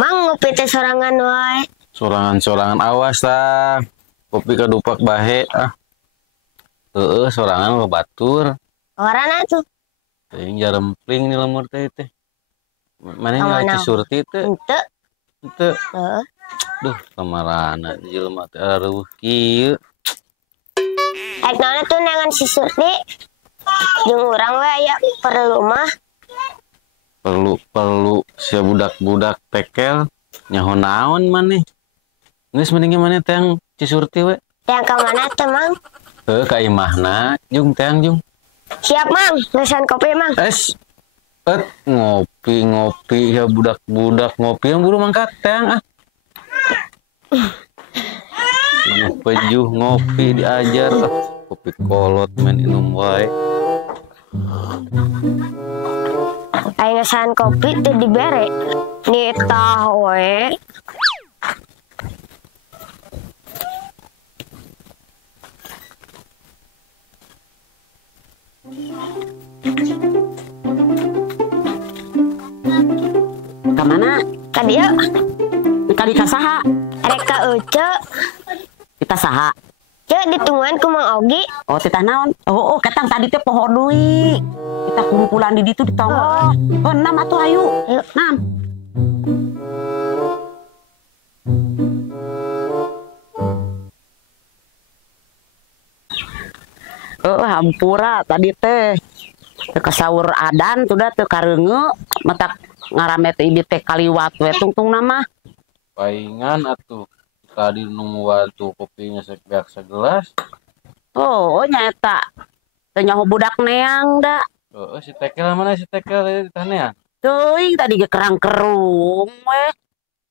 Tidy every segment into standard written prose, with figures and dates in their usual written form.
Mang ngopi teh sorangan wae. Sorangan-sorangan awas lah. Kopi kadupak bahe ah. Sorangan ke batur. Orana tuh. Teuing jarempling di lemur teh. Mana Kemana? yang Surti teh? Henteu. Teu. Heeh. Duh, kamarana jelema teh aruh kieu. Naon tuh nangan si Surti. Jeung urang we aya perlu mah. Perlu si budak-budak tekel nyaho naon maneh. Geus mending maneh teh Cisurti we. Yang ka mana teh, Mang? Ka imahna, Jung teh Jung. Siap, Mang. Pesan kopi, Mang. Ngopi ya budak-budak ngopi yang buru mangkat teh ah. Pejuh ngopi diajar ah. Kopi kolot main inum wae. Ayo pesan kopi teh dibere. Nitah we. Kamana? Ka dieu. Kali kasaha? Rek ka Ece. Kita saha? Ceu ditungguan ku Mang Ogi. Oh, titah naon? Oh, ketang tadi teh poho deui. Kita kumpulan di ditu ditonggo. Oh, 6 atuh ayu. Ayo. 6. Hampura tadi teh. Teu kasaur adan tuh da teu kareungeut matak ngarame teh ibi teh kaliwat we tungtung nama. Paingan atuh. Tadi nungguan tuh kopinya segelas segelas. Oh, nyata. Teu nyaho budak neang da. Si tekel mana si tekel di tanah? Teuing tadi ge kerang-kerung we.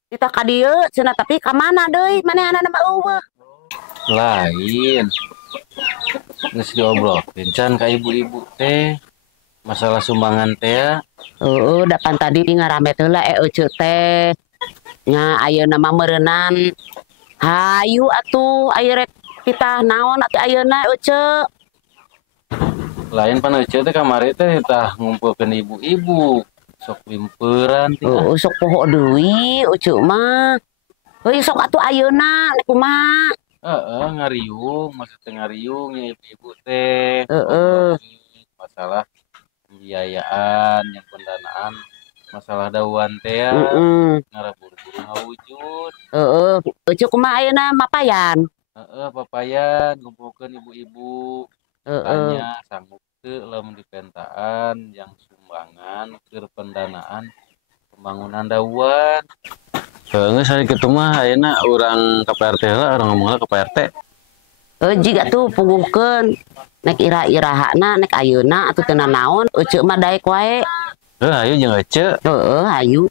Kita ka dieu cenah tapi ka mana deui? Manehna mah eueuh. Lain. Geus diobrolkeun can ka ibu-ibu teh. Masalah sumbangan teh. Heeh, dapan tadi ngarame teh lah Ece teh. Nya ayeuna mah meureunnan. Hayu atuh ayeuna rek kita naon atuh ayeuna Ece. Lain pan Ece teh kamari teh tah ngumpulkeun ibu-ibu. Sok limperan teh. Heeh, sok poho deui Ece mah. Heuh sok atuh ayeuna nek kumaha. Ngariung, maksudnya ngariung ya ibu-ibu teh. Masalah pembiayaan, yang pendanaan, masalah dauan teh ya. Ngaraburu-buru ngawujud. Ece kumaha ayeuna mapayan. Papayan ngumpulkeun ibu-ibu. Tanya sanggup teu lamun dipentaan yang sumbangan keur pendanaan pembangunan dauan. Geus hari kitu mah ayeuna urang ka PRT heula, urang ngomongna ka PRT. Jiga tuh puguhkeun nek ira-irahana nek ayeuna atuh teu naon Ece mah daek wae. Ayo jeung Ece. Hayu.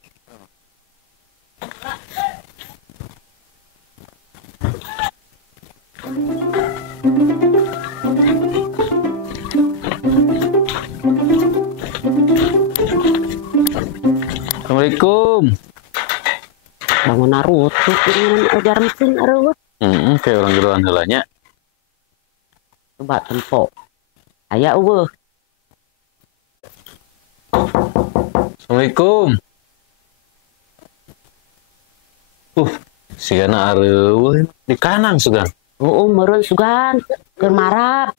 Assalamualaikum. Bangun narutuk dengan ajar mesin arut. Kayak orang geruan heulanya. Coba tempo. Aya eueuh. Assalamualaikum. Sigana areueuh di kanang sugan. Meureun sugan keur marab.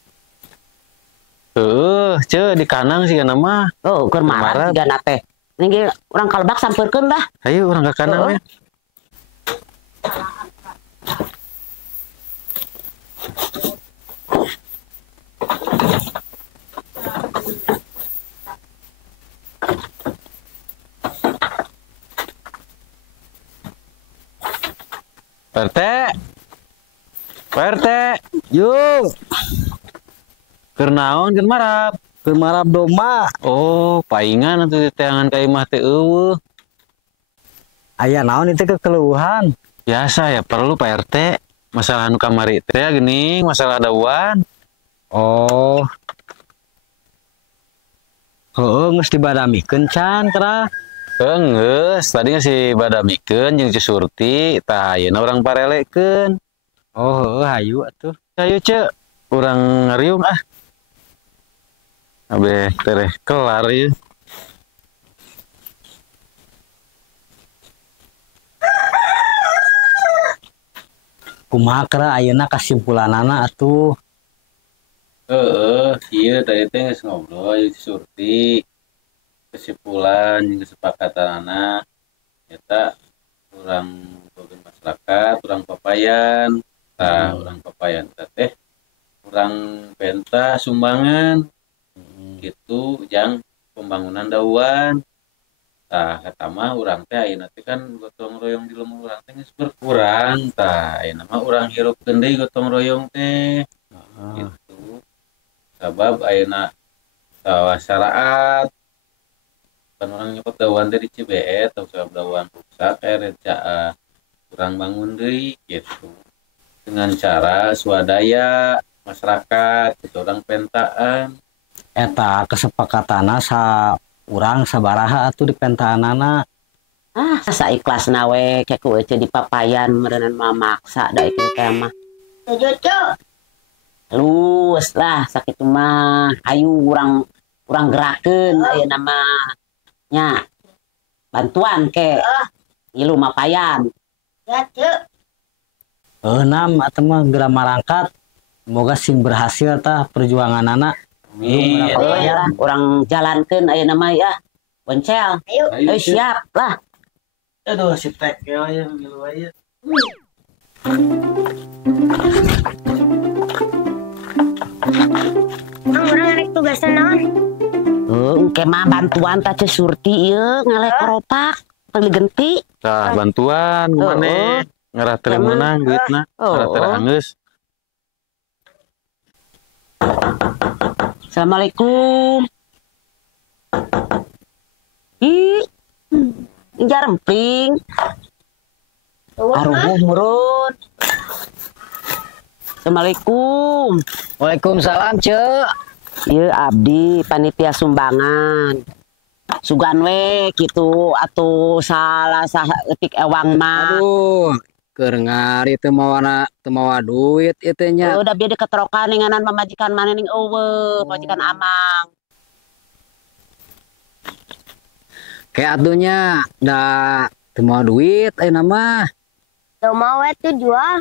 Ce di kanang sigana mah. Keur marab sigana teh. Ning urang kalebak sampeurkeun lah. Ayo urang ka kanang we. PRT, Yuk, keur naon keur marab? keur marab domba. Oh, paingan atuh teangan ka imah teh eueuh. Aya naon itu kekeluhan. Biasa ya perlu PRT. Masalah anu kamari teh geuning, masalah dauan. Oh. Heeh, geus dibadamikeun can tara. Geus, tadi si badamikeun jeung Cisurti, tah ayeuna urang parelekeun. Oh, heeh hayu atuh. Ayo ce, urang ngariung ah. Abe tereh kelar ieu. kumaha kera ayeuna kesimpulanana atuh. Iya tadi teh geus ngobrol jeung si Surti. Kesimpulan jeung kesepakatan anak eta urang boga masyarakat, urang papayan. Tah, urang papayan teh urang penta sumbangan gitu yang pembangunan dauan. Tah eta mah urang teh ayeuna teh kan gotong royong di lembur urang teh geus berkurang. Tah ayeuna mah urang hirupkeun deui gotong royong teh. Gitu. Sabab ayeuna sawasaraat kan orang nyopot dauan teh di Cibeet atau sabab dauan rusak reca urang bangun deui gitu. Dengan cara swadaya masyarakat gitu urang pentaan. Eta kesepakatana sa urang sabaraha atuh di pentaanana. Saikhlasna we kayak ku di papayan meureunan mamaksa da ieu teh mah. Cucu. Lus lah sakitu mah ayu urang gerakeun ayeuna mah nya bantuan ke ilu mapayan. Ya, Cuk. Nam atuh mah geura marangkat. Semoga sing berhasil tah perjuangan anak. Amin. Ya, urang jalankeun ayeuna mah ya. Boncel. Ayo. Siap lah. Aduh si tek ya ngilu aya. Urang rek tugasan naon? Engke mah bantuan teh Surti ieu ngaleh koropak beli genti. Tah bantuan kumane ngarah teh meunang duitna. Ngarah teh anggeus. Assalamualaikum. Ih, jarempling. Aruh murun. Assalamualaikum. Waalaikumsalam, Cek. Ieu abdi panitia sumbangan. Sugan we kitu atuh salah saeutik ewang mah. Aduh, keur ngari teu mawa duit ieu nya. Udah bieu diketrokan ninganan pamajikan maneh ning eueuh, pamajikan Amang. Kayak atunya da teu mawa duit ayeuna mah. Teu mau we tuh jual.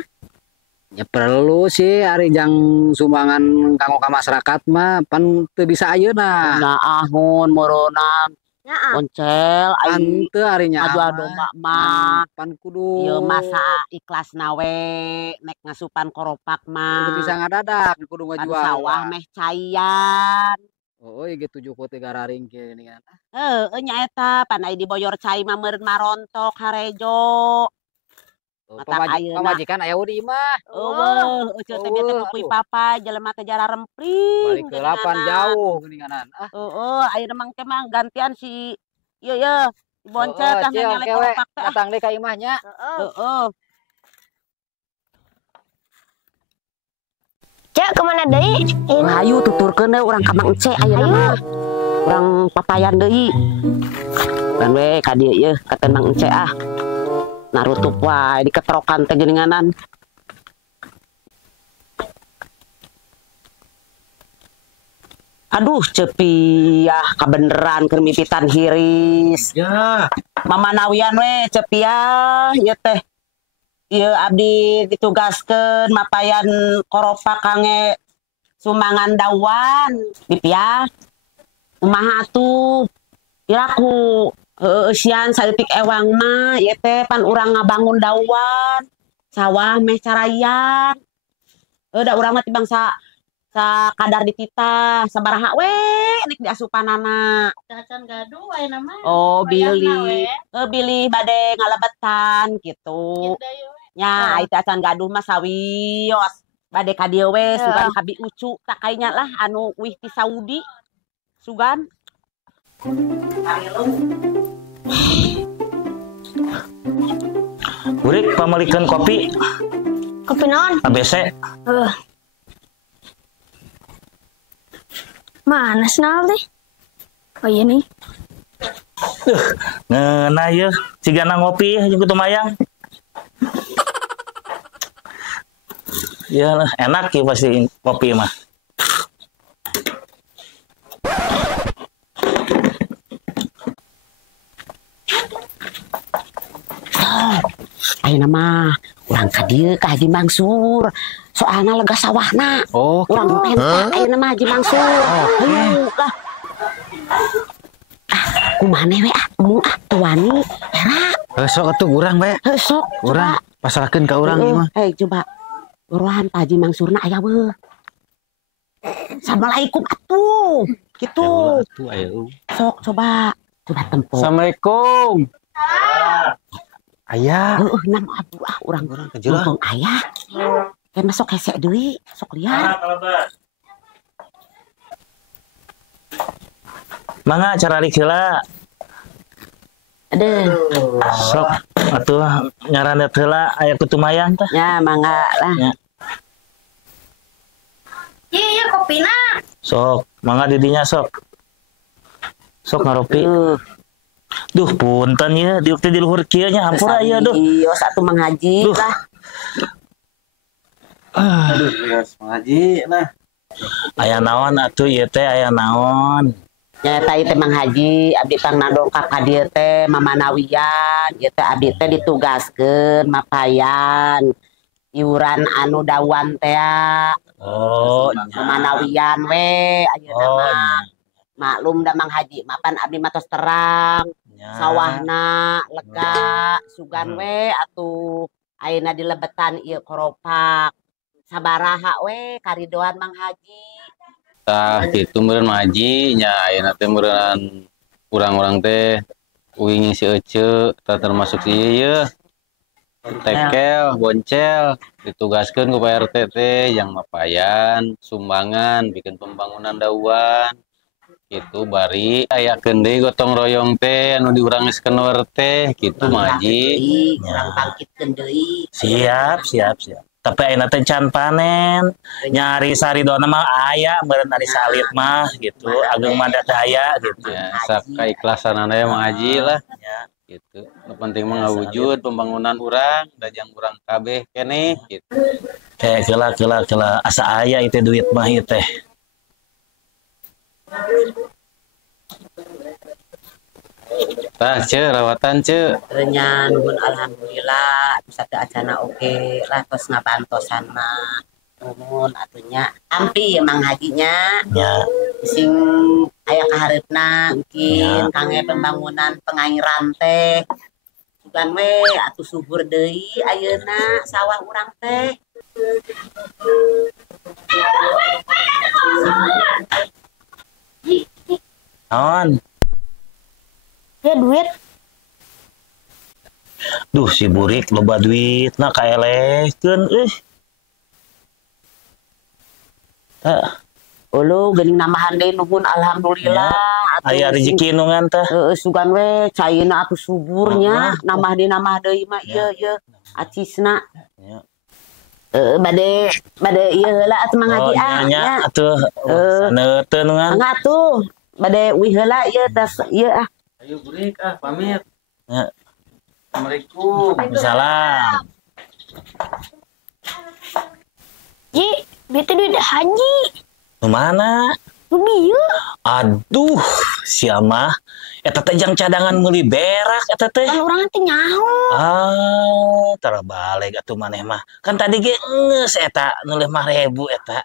Ya perlu sih ari jang sumbangan kanggo ka masyarakat mah pan teu bisa ayeuna. Nah ahun muronan Nyaah. oncel Pan aing teu arinya ngajual domba mah. pan kudu Ieu masa ikhlasna we nek ngasupan koropak kudu mah. bisa ngadadak kudu Pan ngajual. sawah meh caian. Oh, ieu ge 7 tiga raring gini kan. Heueuh nya eta pan aya di boyor cai mah meureun marontok harejo. Matak ayeuna. Pamajikan aya di mah. Eueuh, euceul teh bete pupui papa jelema teh jara rempling. Balik ke lapan jauh geuninganan. Heeh, ayeuna mah teh mah gantian si ieu boncel teh nyalek koropak teh. Datang deui ka imah nya. Heeh. Cek kemana deui? Hayu tuturkeun deui urang ka Mang Ece ayeuna mah. Urang papayan deui. Dan we ka dieu ieu ka Mang Ece ah. Narutup wae diketrokan teh geuninganan. Aduh cepiah kabeneran keur mipitan hiris. Ya, Mamanawian we cepiah ieu teh. Ieu abdi ditugaskeun mapayan koropak kangge sumbangan dawan. Dipiah. Kumaha atuh? Iraku sian saeutik ewang mah ieu teh pan urang ngabangun dawan. Sawah meh carayan. Da urang mah tibang sa kadar dititah sabaraha we nek diasupanana. Acan gaduh wae nama. Oh, bilih. Bilih bade ngalebetan gitu. Nya itu acan gaduh mah sawios. Bade ka dieu we sugan habi ucu tak kayaknya lah anu wih ti Saudi. Sugan. Urik pamelikeun kopi Kopi naon? ABC. Mana senal teh? Oh iya nih. Ngeuna ieu sigana ngopi jeung kutu mayang. Ya enak ya pasti kopi mah. Ayeuna mah Urang ka dieu ka Haji Mangsur. Soalna lega sawahna. Oh, Urang penta ayeuna mah Haji Mangsur. Hayu lah. Kumaha we emu tuani era. sok atuh urang bae. Sok Urang pasrahkeun ka urang ieu mah. Coba uruan Pak Haji Mangsurna aya weuh. Assalamualaikum atuh. Gitu. Atuh ayo. Sok coba tempo. Assalamualaikum. Aya. Nam aduh urang kejelah. untung aya. Kan masuk hese deui, sok liar. Mangga cara heula. Aduh. Sok atuh nyaranet heula aya kutumayang teh. Ya mangga lah. Ya. Iya kopina. Sok, mangga didinya sok. Sok ngaropi. Duh, punten ya, di waktu di luhur kieu nya hampura aya duh. Iya, satu Mang Haji Duh. lah. Aduh, geus ngaji nah. Aya naon atuh ieu teh aya naon? Nyata ieu teh Mang Haji, abdi pangna-dongkap ka dieu teh mamanawian, ieu teh abdi teh ditugaskeun mapayan. Iuran anu dawan teh Oh, mamanawian we ayeuna oh, mah. Maklum da Mang Haji mapan abdi mah tos terang. nya. Sawahna lega sugan we atuh ayeuna dilebetan ieu koropak. Sabaraha we karidoan Mang Haji. Tah kitu meureun maji nya ayeuna teh meureun urang-urang teh uing ngisi ece tah termasuk si ieu tekel boncel ditugaskeun ku Pak RT teh yang mapayan sumbangan bikin pembangunan dauan gitu bari ayakeun deui gotong royong teh anu diurangkeun teh kitu maji. Urang bangkitkeun deui. Siap. Tapi ayeuna teh can panen. Nyari saridona mah aya, meureun ari salit mah gitu. Ageng mah teh aya gitu. Ya, sak keikhlasan aya Mang Haji lah. Ya. Gitu. Nu penting mah ngawujud pembangunan urang da jang urang kabeh keneh gitu. Keula asa aya itu duit mah ieu teh. Tah rawatan Renya nuhun alhamdulillah bisa teu acana oge lah tos ngabantosan mah. Nuhun atunya ampi Mang Hajinya Ya. sing aya kahareupna mungkin kangge pembangunan pengairan teh. Sugan we atuh subur deui ayeuna sawah urang teh. Naon? Ya duit. Duh si burik loba duitna kaelehkeun Tah, Ulu geuning namahan deui nuhun alhamdulillah. aya rezeki nu ngan teh. Sugan we cayeuna atuh suburnya nambah deui mah ieu acisna. Ya. Bade ieu heula atuh Mang Haji nya atuh saneuteuh nu ngan. Angga tuh bade uih heula ieu tas ieu ayo burik pamit. Ya. Assalamualaikum. Salam. Ji, bete duit haji. Nu mana? Nu bieu. Aduh, sia mah eta teh jang cadangan meuli berak eta teh. Kan urang teh nyaho. Tara balik atuh maneh mah. Kan tadi ge geus eta nu 5.000 eta.